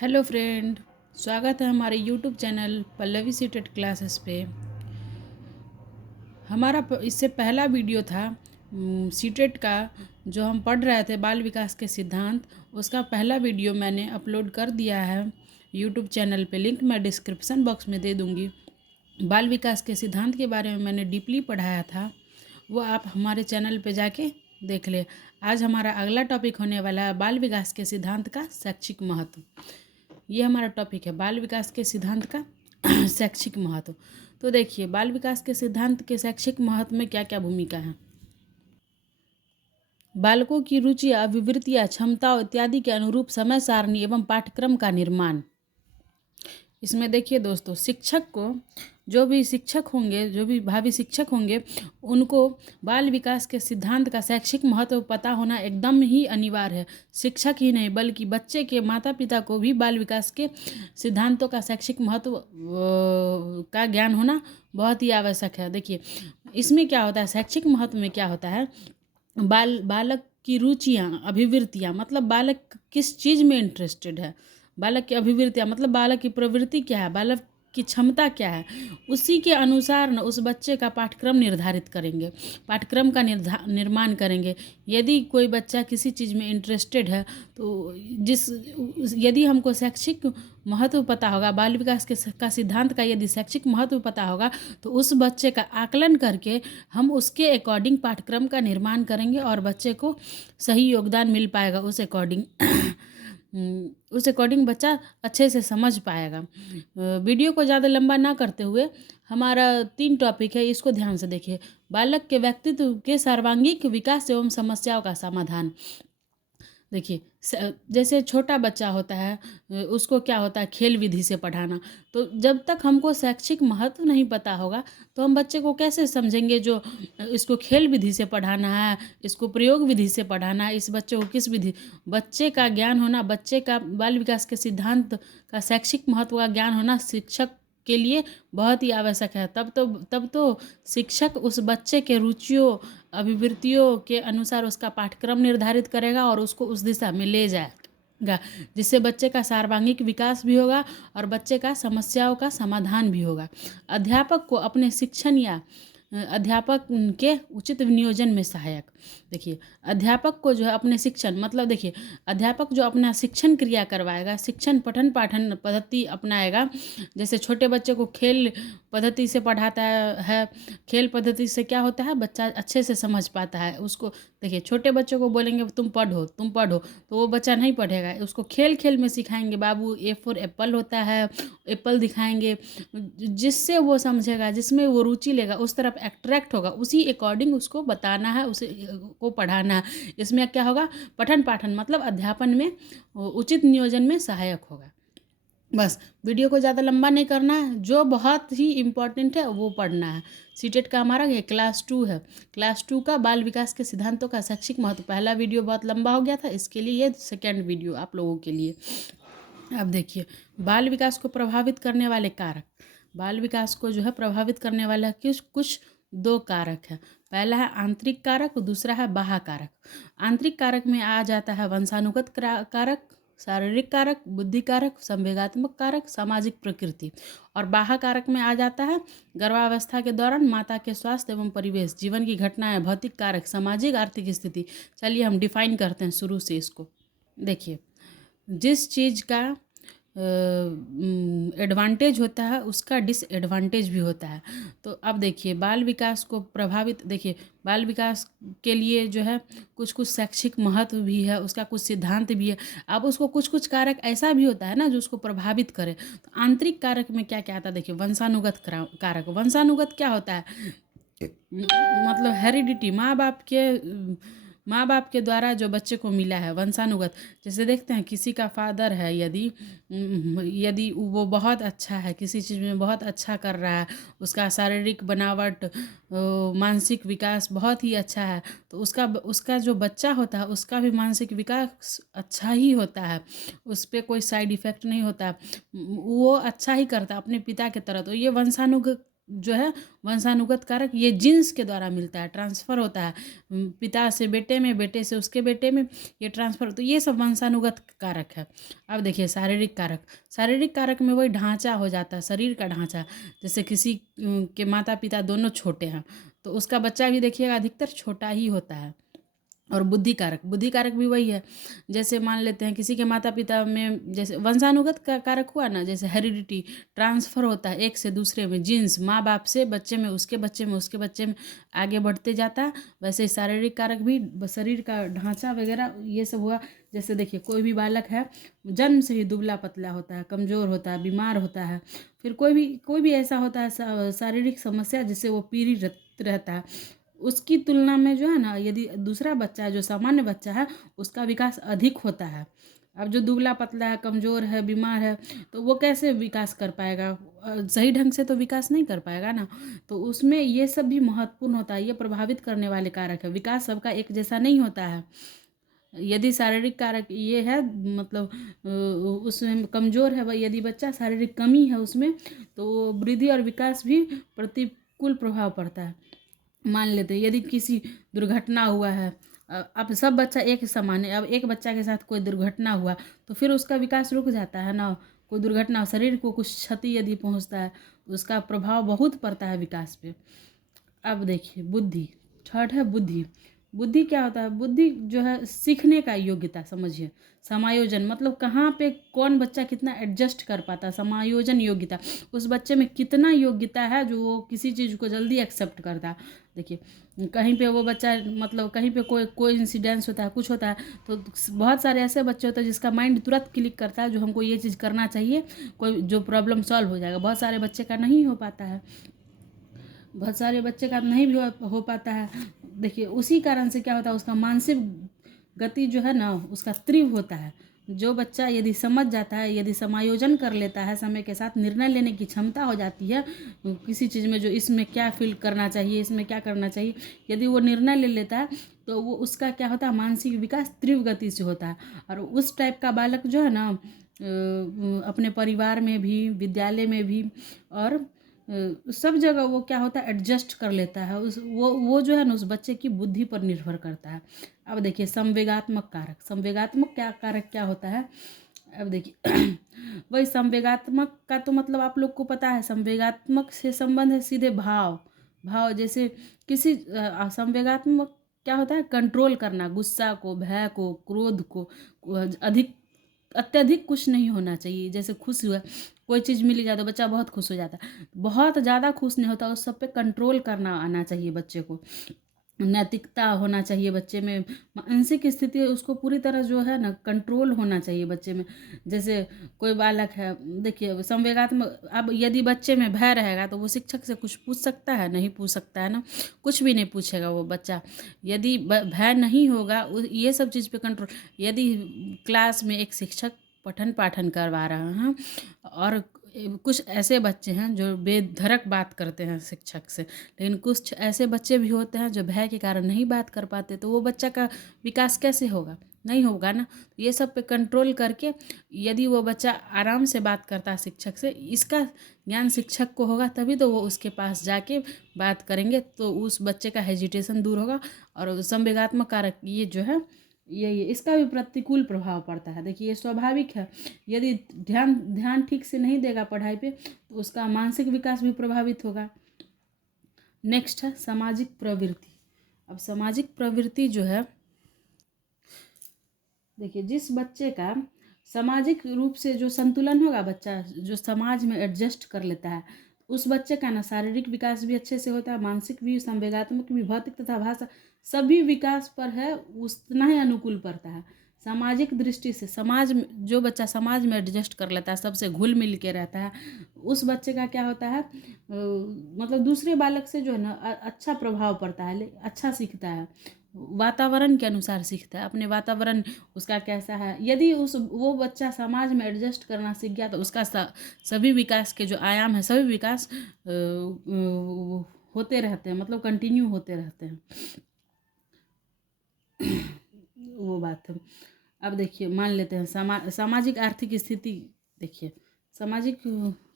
Hello friend, स्वागत है हमारे YouTube channel Pallavi CTET classes पे। हमारा इससे पहला वीडियो था सीटेट का, जो हम पढ़ रहे थे बाल विकास के सिद्धांत। उसका पहला वीडियो मैंने अपलोड कर दिया है यूट्यूब चैनल पे, लिंक मैं डिस्क्रिप्शन बॉक्स में दे दूँगी। बाल विकास के सिद्धांत के बारे में मैंने डीपली पढ़ाया था, वो आप हमारे चैनल पे जाके देख ले। आज हमारा अगला टॉपिक होने वाला है बाल विकास के सिद्धांत का शैक्षिक महत्व। ये हमारा टॉपिक है बाल विकास के सिद्धांत का शैक्षिक महत्व। तो देखिए, बाल विकास के सिद्धांत के शैक्षिक महत्व में क्या क्या भूमिका है। बालकों की रुचियाँ, विवृतियाँ, क्षमताओं इत्यादि के अनुरूप समय सारणी एवं पाठ्यक्रम का निर्माण। इसमें देखिए दोस्तों, शिक्षक को, जो भी शिक्षक होंगे, जो भी भावी शिक्षक होंगे, उनको बाल विकास के सिद्धांत का शैक्षिक महत्व पता होना एकदम ही अनिवार्य है। शिक्षक ही नहीं बल्कि बच्चे के माता पिता को भी बाल विकास के सिद्धांतों का शैक्षिक महत्व का ज्ञान होना बहुत ही आवश्यक है। देखिए, इसमें क्या होता है, शैक्षिक महत्व में क्या होता है, बालक की रुचियाँ, अभिवृत्तियाँ, मतलब बालक किस चीज़ में इंटरेस्टेड है। बालक की अभिवृत्तियाँ मतलब बालक की प्रवृत्ति क्या है, बालक की क्षमता क्या है, उसी के अनुसार न उस बच्चे का पाठ्यक्रम निर्धारित करेंगे, पाठ्यक्रम का निर्माण करेंगे। यदि कोई बच्चा किसी चीज़ में इंटरेस्टेड है तो यदि हमको शैक्षिक महत्व पता होगा, बाल विकास का सिद्धांत का यदि शैक्षिक महत्व पता होगा, तो उस बच्चे का आकलन करके हम उसके अकॉर्डिंग पाठ्यक्रम का निर्माण करेंगे और बच्चे को सही योगदान मिल पाएगा उस अकॉर्डिंग। उस अकॉर्डिंग बच्चा अच्छे से समझ पाएगा। वीडियो को ज़्यादा लंबा ना करते हुए, हमारा 3 टॉपिक है, इसको ध्यान से देखिए। बालक के व्यक्तित्व के सर्वांगीण विकास एवं समस्याओं का समाधान। देखिए, जैसे छोटा बच्चा होता है, उसको क्या होता है, खेल विधि से पढ़ाना। तो जब तक हमको शैक्षिक महत्व नहीं पता होगा तो हम बच्चे को कैसे समझेंगे जो इसको खेल विधि से पढ़ाना है, इसको प्रयोग विधि से पढ़ाना है, इस बच्चे को किस विधि। बच्चे का ज्ञान होना, बच्चे का बाल विकास के सिद्धांत का शैक्षिक महत्व का ज्ञान होना शिक्षक के लिए बहुत ही आवश्यक है। तब तो शिक्षक उस बच्चे के रुचियों, अभिवृत्तियों के अनुसार उसका पाठ्यक्रम निर्धारित करेगा और उसको उस दिशा में ले जाएगा, जिससे बच्चे का सर्वांगीण विकास भी होगा और बच्चे का समस्याओं का समाधान भी होगा। अध्यापक को अपने शिक्षण या अध्यापक के उचित नियोजन में सहायक। देखिए, अध्यापक को जो है अपने शिक्षण, मतलब देखिए, अध्यापक जो अपना शिक्षण क्रिया करवाएगा, शिक्षण पठन पाठन पद्धति अपनाएगा। जैसे छोटे बच्चे को खेल पद्धति से पढ़ाता है, खेल पद्धति से क्या होता है, बच्चा अच्छे से समझ पाता है। उसको देखिए, छोटे बच्चों को बोलेंगे तुम पढ़ो तुम पढ़ो, तो वो बच्चा नहीं पढ़ेगा। उसको खेल खेल में सिखाएंगे, बाबू ए फॉर एप्पल होता है, एप्पल दिखाएंगे, जिससे वो समझेगा, जिसमें वो रुचि लेगा, उस तरफ अट्रैक्ट होगा, उसी अकॉर्डिंग उसको बताना है, उसे को पढ़ाना है। इसमें क्या होगा, पठन पाठन मतलब अध्यापन में उचित नियोजन में सहायक होगा। बस, वीडियो को ज़्यादा लंबा नहीं करना है, जो बहुत ही इम्पोर्टेंट है वो पढ़ना है। सीटेट का हमारा ये क्लास 2 है, क्लास 2 का बाल विकास के सिद्धांतों का शैक्षिक महत्व। पहला वीडियो बहुत लंबा हो गया था, इसके लिए ये सेकेंड वीडियो आप लोगों के लिए। अब देखिए, बाल विकास को प्रभावित करने वाले कारक। बाल विकास को जो है प्रभावित करने वाला कुछ 2 कारक है। पहला है आंतरिक कारक, दूसरा है बाह्य कारक। आंतरिक कारक में आ जाता है वंशानुगत कारक, शारीरिक कारक, बुद्धि कारक, संवेगात्मक कारक, सामाजिक प्रकृति। और बाह्य कारक में आ जाता है गर्भावस्था के दौरान माता के स्वास्थ्य एवं परिवेश, जीवन की घटनाएं, भौतिक कारक, सामाजिक आर्थिक स्थिति। चलिए हम डिफाइन करते हैं शुरू से इसको। देखिए, जिस चीज़ का एडवांटेज होता है उसका डिसएडवांटेज भी होता है। तो अब देखिए, बाल विकास को प्रभावित, देखिए बाल विकास के लिए जो है कुछ कुछ शैक्षिक महत्व भी है, उसका कुछ सिद्धांत भी है। अब उसको कुछ कुछ कारक ऐसा भी होता है ना जो उसको प्रभावित करे। तो आंतरिक कारक में क्या क्या आता है, देखिए, वंशानुगत कारक। वंशानुगत क्या होता है, मतलब हेरिडिटी, माँ बाप के द्वारा जो बच्चे को मिला है, वंशानुगत। जैसे देखते हैं, किसी का फादर है, यदि वो बहुत अच्छा है, किसी चीज़ में बहुत अच्छा कर रहा है, उसका शारीरिक बनावट, मानसिक विकास बहुत ही अच्छा है, तो उसका जो बच्चा होता है उसका भी मानसिक विकास अच्छा ही होता है, उस पर कोई साइड इफ़ेक्ट नहीं होता, वो अच्छा ही करता है अपने पिता की तरह। तो ये जो है वंशानुगत कारक ये जीन्स के द्वारा मिलता है, ट्रांसफ़र होता है पिता से बेटे में, बेटे से उसके बेटे में, ये ट्रांसफ़र, तो ये सब वंशानुगत कारक है। अब देखिए शारीरिक कारक, शारीरिक कारक में वही ढांचा हो जाता है, शरीर का ढांचा। जैसे किसी के माता पिता दोनों छोटे हैं तो उसका बच्चा भी देखिएगा अधिकतर छोटा ही होता है। और बुद्धि कारक, बुद्धि कारक भी वही है। जैसे मान लेते हैं किसी के माता पिता में, जैसे वंशानुगत का कारक हुआ ना, जैसे हेरिडिटी, ट्रांसफ़र होता है एक से दूसरे में, जीन्स माँ बाप से बच्चे में, उसके बच्चे में, उसके बच्चे में आगे बढ़ते जाता है। वैसे ही शारीरिक कारक भी, शरीर का ढांचा वगैरह ये सब हुआ। जैसे देखिए कोई भी बालक है जन्म से ही दुबला पतला होता है, कमज़ोर होता है, बीमार होता है। फिर कोई भी ऐसा होता है शारीरिक समस्या जिससे वो पीड़ित रहता है, उसकी तुलना में जो है ना, यदि दूसरा बच्चा है जो सामान्य बच्चा है उसका विकास अधिक होता है। अब जो दुबला पतला है, कमज़ोर है, बीमार है, तो वो कैसे विकास कर पाएगा? सही ढंग से तो विकास नहीं कर पाएगा ना। तो उसमें ये सब भी महत्वपूर्ण होता है, ये प्रभावित करने वाले कारक है। विकास सबका एक जैसा नहीं होता है। यदि शारीरिक कारक ये है, मतलब उसमें कमज़ोर है, यदि बच्चा शारीरिक कमी है उसमें, तो वृद्धि और विकास भी प्रतिकूल प्रभाव पड़ता है। मान लेते हैं यदि किसी दुर्घटना हुआ है, अब सब बच्चा एक समान है, अब एक बच्चा के साथ कोई दुर्घटना हुआ तो फिर उसका विकास रुक जाता है ना। कोई दुर्घटना, शरीर को कुछ क्षति यदि पहुंचता है तो उसका प्रभाव बहुत पड़ता है विकास पे। अब देखिए बुद्धि, थर्ड है बुद्धि। बुद्धि क्या होता है? बुद्धि जो है सीखने का योग्यता, समझिए। समायोजन मतलब कहाँ पे कौन बच्चा कितना एडजस्ट कर पाता है, समायोजन योग्यता, उस बच्चे में कितना योग्यता है जो वो किसी चीज़ को जल्दी एक्सेप्ट करता है। देखिए कहीं पे वो बच्चा, मतलब कहीं पे कोई इंसिडेंस होता है, कुछ होता है, तो बहुत सारे ऐसे बच्चे होते हैं जिसका माइंड तुरंत क्लिक करता है जो हमको ये चीज़ करना चाहिए, कोई जो प्रॉब्लम सॉल्व हो जाएगा। बहुत सारे बच्चे का नहीं हो पाता है, बहुत सारे बच्चे का नहीं भी हो पाता है। देखिए उसी कारण से क्या होता है, उसका मानसिक गति जो है ना उसका तीव्र होता है। जो बच्चा यदि समझ जाता है, यदि समायोजन कर लेता है, समय के साथ निर्णय लेने की क्षमता हो जाती है किसी चीज़ में, जो इसमें क्या फील करना चाहिए, इसमें क्या करना चाहिए, यदि वो निर्णय ले लेता है तो वो उसका क्या होता है, मानसिक विकास तीव्र गति से होता है। और उस टाइप का बालक जो है ना अपने परिवार में भी, विद्यालय में भी, और सब जगह वो क्या होता है, एडजस्ट कर लेता है। वो जो है ना उस बच्चे की बुद्धि पर निर्भर करता है। अब देखिए संवेगात्मक कारक, संवेगात्मक क्या कारक क्या होता है? अब देखिए वही संवेगात्मक का तो मतलब आप लोग को पता है, संवेगात्मक से संबंध है सीधे भाव। भाव जैसे किसी संवेगात्मक क्या होता है, कंट्रोल करना, गुस्सा को, भय को, क्रोध को, अधिक अत्यधिक खुश नहीं होना चाहिए। जैसे खुश हुआ, कोई चीज़ मिल जाए तो बच्चा बहुत खुश हो जाता है, बहुत ज़्यादा खुश नहीं होता, उस सब पे कंट्रोल करना आना चाहिए बच्चे को। नैतिकता होना चाहिए बच्चे में, मानसिक स्थिति उसको पूरी तरह जो है ना कंट्रोल होना चाहिए बच्चे में। जैसे कोई बालक है, देखिए संवेगात्मक, अब यदि बच्चे में भय रहेगा तो वो शिक्षक से कुछ पूछ सकता है? नहीं पूछ सकता है ना, कुछ भी नहीं पूछेगा वो बच्चा। यदि भय नहीं होगा, ये सब चीज़ पे कंट्रोल, यदि क्लास में एक शिक्षक पठन पाठन करवा रहा है और कुछ ऐसे बच्चे हैं जो बेधड़क बात करते हैं शिक्षक से, लेकिन कुछ ऐसे बच्चे भी होते हैं जो भय के कारण नहीं बात कर पाते, तो वो बच्चा का विकास कैसे होगा? नहीं होगा ना। ये सब पे कंट्रोल करके यदि वो बच्चा आराम से बात करता है शिक्षक से, इसका ज्ञान शिक्षक को होगा, तभी तो वो उसके पास जाके बात करेंगे, तो उस बच्चे का हेजिटेशन दूर होगा। और संवेगात्मक कारक ये जो है, ये इसका भी प्रतिकूल प्रभाव पड़ता है। देखिए ये स्वाभाविक है, यदि ध्यान ध्यान ठीक से नहीं देगा पढ़ाई पे तो उसका मानसिक विकास भी प्रभावित होगा। नेक्स्ट है सामाजिक प्रवृत्ति। अब सामाजिक प्रवृत्ति जो है, देखिए जिस बच्चे का सामाजिक रूप से जो संतुलन होगा, बच्चा जो समाज में एडजस्ट कर लेता है, उस बच्चे का ना शारीरिक विकास भी अच्छे से होता है, मानसिक भी, संवेगात्मक भी, भौतिक तथा भाषा सभी विकास पर है उतना ही अनुकूल पड़ता है। सामाजिक दृष्टि से समाज में, जो बच्चा समाज में एडजस्ट कर लेता है, सबसे घुल मिल के रहता है, उस बच्चे का क्या होता है, मतलब दूसरे बालक से जो है ना अच्छा प्रभाव पड़ता है, अच्छा सीखता है, वातावरण के अनुसार सीखता है, अपने वातावरण उसका कैसा है। यदि वो बच्चा समाज में एडजस्ट करना सीख गया तो उसका सभी विकास के जो आयाम है, सभी विकास होते रहते हैं, मतलब कंटिन्यू होते रहते हैं। वो बात है। अब देखिए मान लेते हैं सामाजिक आर्थिक स्थिति। देखिए सामाजिक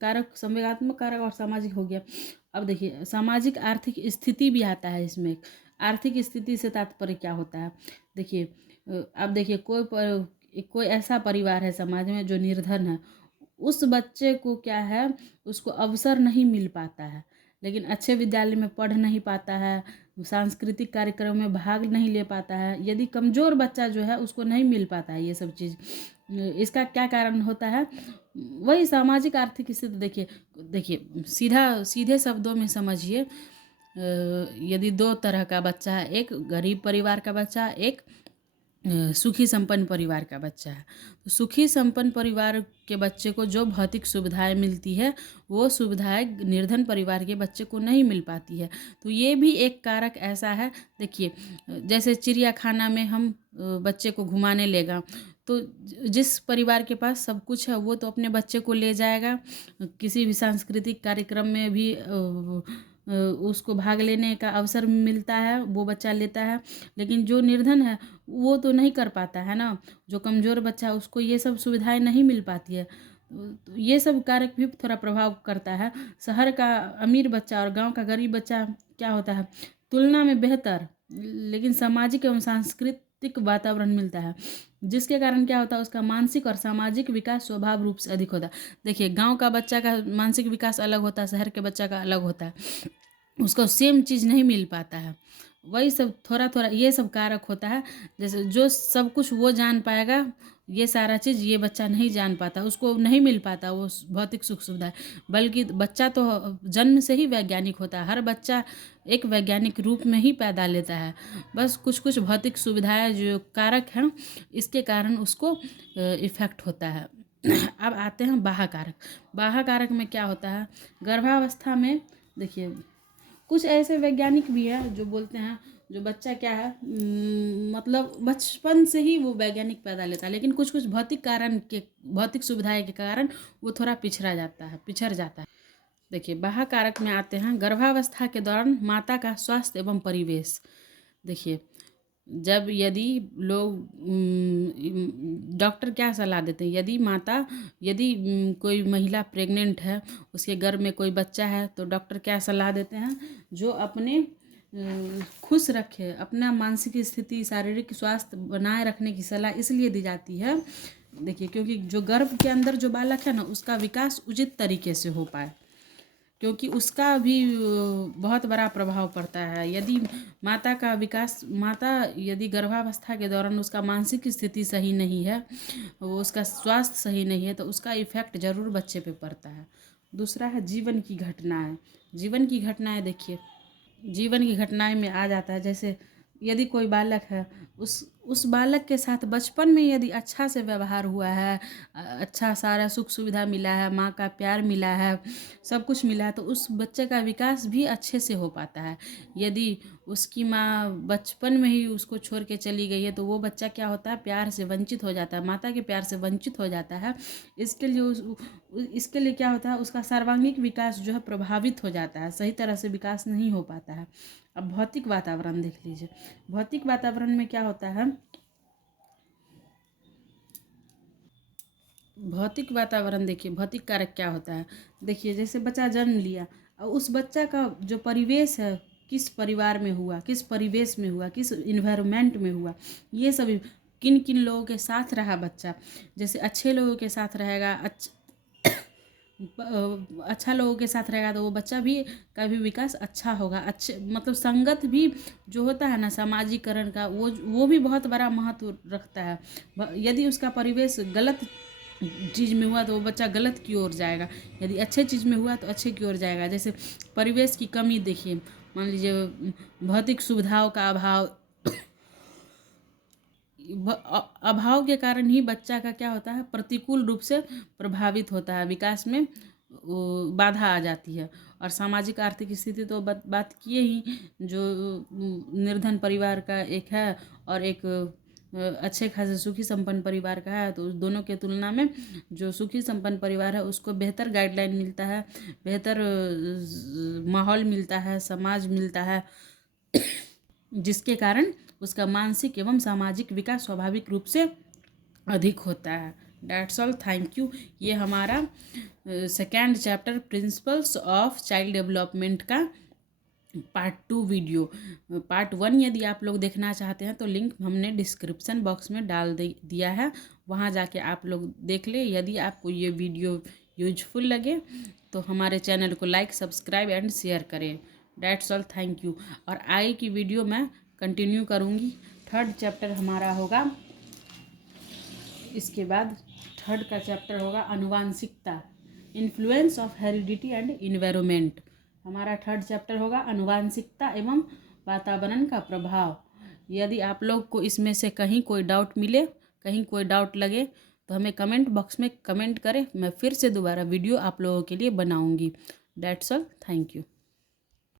कारक, संवेगात्मक कारक और सामाजिक हो गया। अब देखिए सामाजिक आर्थिक स्थिति भी आता है इसमें। आर्थिक स्थिति से तात्पर्य क्या होता है? देखिए अब देखिए कोई ऐसा परिवार है समाज में जो निर्धन है, उस बच्चे को क्या है, उसको अवसर नहीं मिल पाता है, लेकिन अच्छे विद्यालय में पढ़ नहीं पाता है, सांस्कृतिक कार्यक्रम में भाग नहीं ले पाता है। यदि कमज़ोर बच्चा जो है उसको नहीं मिल पाता है ये सब चीज़, इसका क्या कारण होता है? वही सामाजिक आर्थिक स्थिति। देखिए देखिए सीधे शब्दों में समझिए, यदि दो तरह का बच्चा है, एक गरीब परिवार का बच्चा, एक सुखी संपन्न परिवार का बच्चा है, तो सुखी संपन्न परिवार के बच्चे को जो भौतिक सुविधाएं मिलती है वो सुविधाएं निर्धन परिवार के बच्चे को नहीं मिल पाती है। तो ये भी एक कारक ऐसा है। देखिए जैसे चिड़ियाखाना में हम बच्चे को घुमाने लेगा, तो जिस परिवार के पास सब कुछ है वो तो अपने बच्चे को ले जाएगा, किसी भी सांस्कृतिक कार्यक्रम में भी उसको भाग लेने का अवसर मिलता है, वो बच्चा लेता है। लेकिन जो निर्धन है वो तो नहीं कर पाता है ना, जो कमज़ोर बच्चा है उसको ये सब सुविधाएं नहीं मिल पाती है। तो ये सब कारक भी थोड़ा प्रभाव करता है। शहर का अमीर बच्चा और गांव का गरीब बच्चा क्या होता है, तुलना में बेहतर लेकिन सामाजिक एवं सांस्कृतिक वातावरण मिलता है, जिसके कारण क्या होता है, उसका मानसिक और सामाजिक विकास स्वभाव रूप से अधिक होता है। देखिए गांव का बच्चा का मानसिक विकास अलग होता है, शहर के बच्चा का अलग होता है, उसको सेम चीज़ नहीं मिल पाता है। वही सब थोड़ा थोड़ा ये सब कारक होता है। जैसे जो सब कुछ वो जान पाएगा, ये सारा चीज़ ये बच्चा नहीं जान पाता, उसको नहीं मिल पाता वो भौतिक सुख सुविधा। बल्कि बच्चा तो जन्म से ही वैज्ञानिक होता है, हर बच्चा एक वैज्ञानिक रूप में ही पैदा लेता है। बस कुछ कुछ भौतिक सुविधाएं जो कारक हैं इसके कारण उसको इफ़ेक्ट होता है। अब आते हैं बाह्य कारक। बाह्य कारक में क्या होता है, गर्भावस्था में देखिए कुछ ऐसे वैज्ञानिक भी हैं जो बोलते हैं जो बच्चा क्या है, मतलब बचपन से ही वो वैज्ञानिक पैदा लेता है, लेकिन कुछ कुछ भौतिक सुविधाएं के कारण वो थोड़ा पिछड़ जाता है। देखिए बाह्य कारक में आते हैं गर्भावस्था के दौरान माता का स्वास्थ्य एवं परिवेश। देखिए जब यदि लोग डॉक्टर क्या सलाह देते हैं, यदि कोई महिला प्रेग्नेंट है, उसके गर्भ में कोई बच्चा है, तो डॉक्टर क्या सलाह देते हैं, जो अपने खुश रखे, अपना मानसिक स्थिति शारीरिक स्वास्थ्य बनाए रखने की सलाह इसलिए दी जाती है। देखिए क्योंकि जो गर्भ के अंदर जो बालक है ना, उसका विकास उचित तरीके से हो पाए, क्योंकि उसका भी बहुत बड़ा प्रभाव पड़ता है। माता यदि गर्भावस्था के दौरान उसका मानसिक स्थिति सही नहीं है, उसका स्वास्थ्य सही नहीं है, तो उसका इफ़ेक्ट ज़रूर बच्चे पे पड़ता है। दूसरा है जीवन की घटनाएं। देखिए जीवन की घटनाएं में आ जाता है, जैसे यदि कोई बालक है, उस बालक के साथ बचपन में यदि अच्छा से व्यवहार हुआ है, अच्छा सारा सुख सुविधा मिला है, माँ का प्यार मिला है, सब कुछ मिला है, तो उस बच्चे का विकास भी अच्छे से हो पाता है। यदि उसकी माँ बचपन में ही उसको छोड़ के चली गई है, तो वो बच्चा क्या होता है, प्यार से वंचित हो जाता है, माता के प्यार से वंचित हो जाता है। इसके लिए क्या होता है, उसका सर्वांगीण विकास जो है प्रभावित हो जाता है, सही तरह से विकास नहीं हो पाता है। अब भौतिक वातावरण देख लीजिए। भौतिक वातावरण में क्या होता है, भौतिक वातावरण देखिए, भौतिक कारक क्या होता है। देखिए जैसे बच्चा जन्म लिया और उस बच्चा का जो परिवेश है, किस परिवार में हुआ, किस परिवेश में हुआ, किस इन्वायरमेंट में हुआ, ये सभी किन किन लोगों के साथ रहा बच्चा। जैसे अच्छे लोगों के साथ रहेगा, अच्छा लोगों के साथ रहेगा, तो वो बच्चा भी का भी विकास अच्छा होगा। अच्छे मतलब संगत भी जो होता है ना, सामाजिकरण का, वो भी बहुत बड़ा महत्व रखता है। यदि उसका परिवेश गलत चीज़ में हुआ तो वो बच्चा गलत की ओर जाएगा, यदि अच्छे चीज़ में हुआ तो अच्छे की ओर जाएगा। जैसे परिवेश की कमी देखिए, मान लीजिए भौतिक सुविधाओं का अभाव के कारण ही बच्चा का क्या होता है, प्रतिकूल रूप से प्रभावित होता है, विकास में बाधा आ जाती है। और सामाजिक आर्थिक स्थिति तो बात किए ही, जो निर्धन परिवार का एक है और एक अच्छे खासे सुखी संपन्न परिवार का है, तो उस दोनों के तुलना में जो सुखी संपन्न परिवार है उसको बेहतर गाइडलाइन मिलता है, बेहतर माहौल मिलता है, समाज मिलता है, जिसके कारण उसका मानसिक एवं सामाजिक विकास स्वाभाविक रूप से अधिक होता है। That's all, thank you. ये हमारा second chapter principles of child development का पार्ट 2 वीडियो। पार्ट 1 यदि आप लोग देखना चाहते हैं तो लिंक हमने डिस्क्रिप्शन बॉक्स में डाल दिया है, वहाँ जाके आप लोग देख ले। यदि आपको ये वीडियो यूजफुल लगे तो हमारे चैनल को लाइक, सब्सक्राइब एंड शेयर करें। That's all, thank you. और आगे की वीडियो मैं कंटिन्यू करूँगी। थर्ड चैप्टर हमारा होगा, इसके बाद थर्ड का चैप्टर होगा आनुवांशिकता, influence of heredity and environment. हमारा थर्ड चैप्टर होगा आनुवांशिकता एवं वातावरण का प्रभाव। यदि आप लोग को इसमें से कहीं कोई डाउट मिले, कहीं कोई डाउट लगे तो हमें कमेंट बॉक्स में कमेंट करें, मैं फिर से दोबारा वीडियो आप लोगों के लिए बनाऊंगी। That's all, thank you.